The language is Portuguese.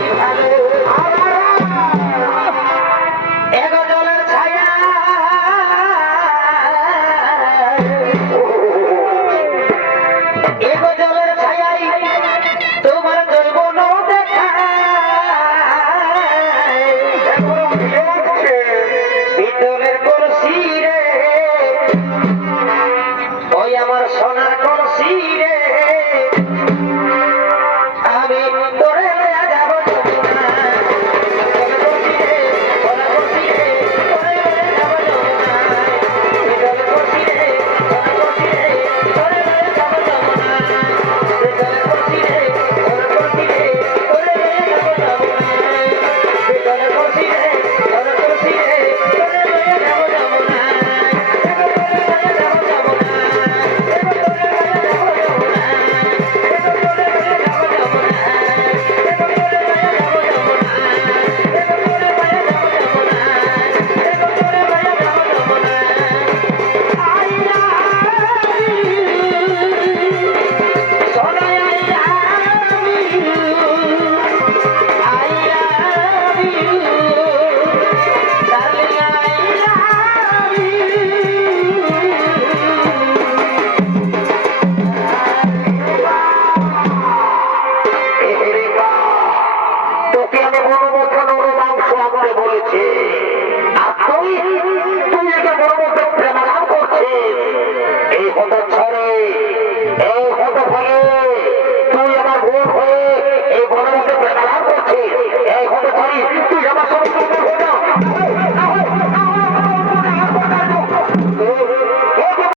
Amém.